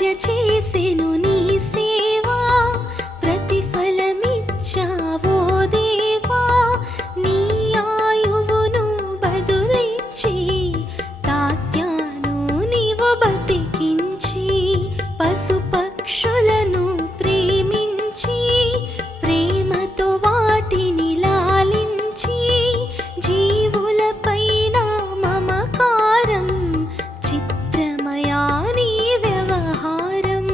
పూజ చేసెను నీ సేవా, ప్రతిఫలమిచ్చావో దేవా. నీ ఆయువును బదులిచ్చి తాత్యాను నీవు బతికించి, పశుపక్షులను ప్రేమించి ప్రేమతో వాటిని లాలించి, జీవులపైన మమకారం చిత్రమయా నీ వ్యవహారం.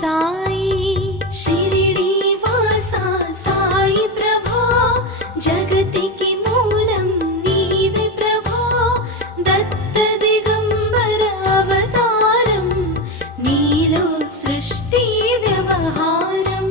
సాయి. షిరిడి వాసా సాయి ప్రభో, జగతికి మూలం నీవే ప్రభో. దత్త దిగంబర అవతారం, నీలో సృష్టి వ్యవహారం.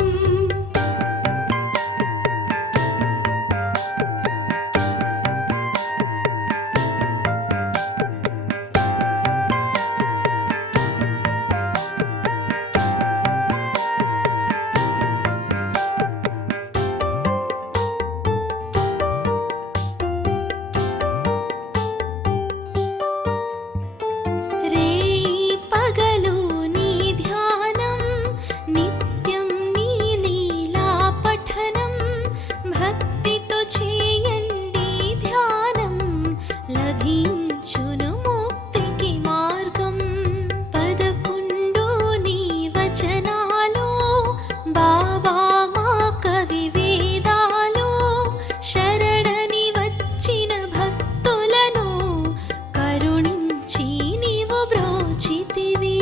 రేయి పగలు నీ ధ్యానం, నిత్యం నీ లీలా పఠనం. భక్తితో చేయండి ధ్యానం, లభించును ముక్తికి మార్గం. 11 నీ వచనాలు, బాబా మా కవి వేదాలు. శరణని వచ్చిన భక్తులను కరుణించి నీవు బ్రోచితివి.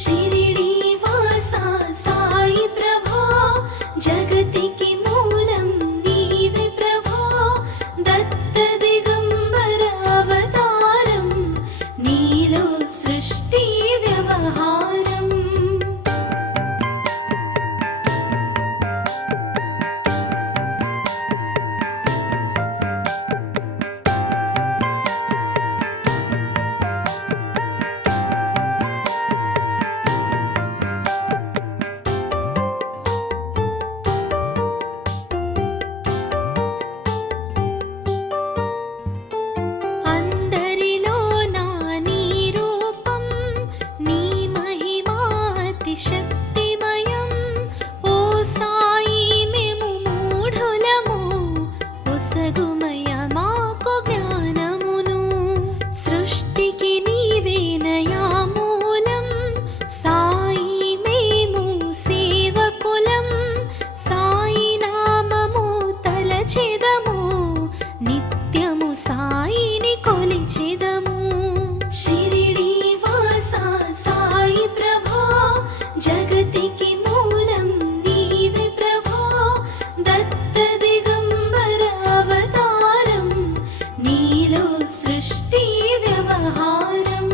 షిరిడి వాసా సాయి ప్రభో, జగతికి మూలం నీవే ప్రభో. దత్త దిగంబర అవతారం, నీలో సృష్టి వ్యవహారం. అందరిలో నా నీ రూపం, నీ మహిమా అతి శక్తిమయం. ఓ సాయి మేము మూఢులము, ఒసగుమయ మాకు జ్ఞానమును. సృష్టికి నీవేనయా మూలం, సాయి మేము సేవకులం. సాయి నామము తలచెదము, నిత్యము సాయిని కొలిచెదము. షిరిడి వాసా సాయి ప్రభో, జగతికి మూలం నీవే ప్రభో. దత్త దిగంబర అవతారం, నీలో సృష్టి వ్యవహారం.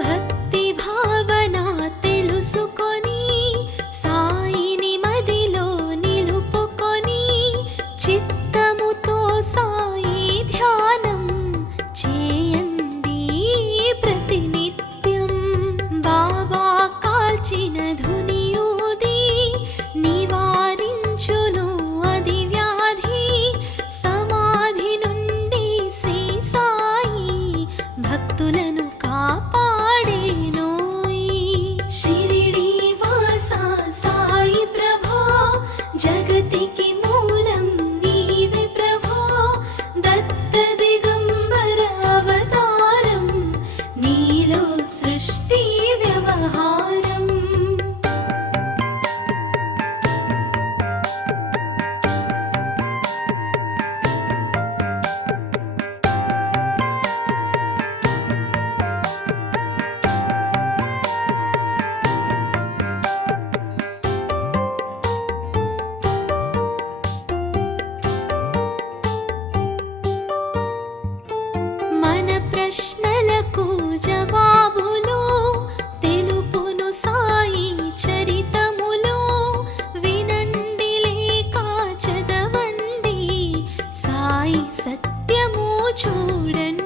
భక్తి భావన తెలుసుకొని, సాయిని మదిలో నిలుపుకొని. చిత్తముతో సాయి ధ్యానం చేయండి ప్రతినిత్యం. బాబా కాల్చిన ధునియూది, నివారించును అది వ్యాధి. సమాధి నుండి శ్రీ సాయి భక్తులను కాపాడేనోయ్. షిరిడి వాసా సాయి ప్రభో, జగతికి మూలం నీవే ప్రభో. దత్త దిగంబర అవతారం, నీలో సృష్టి వ్యవహారం. మన ప్రశ్నలకు జవాబులు తెలుపును సాయి చరితములు. వినండి లేక చదవండి, సాయి సత్యము చూడండి.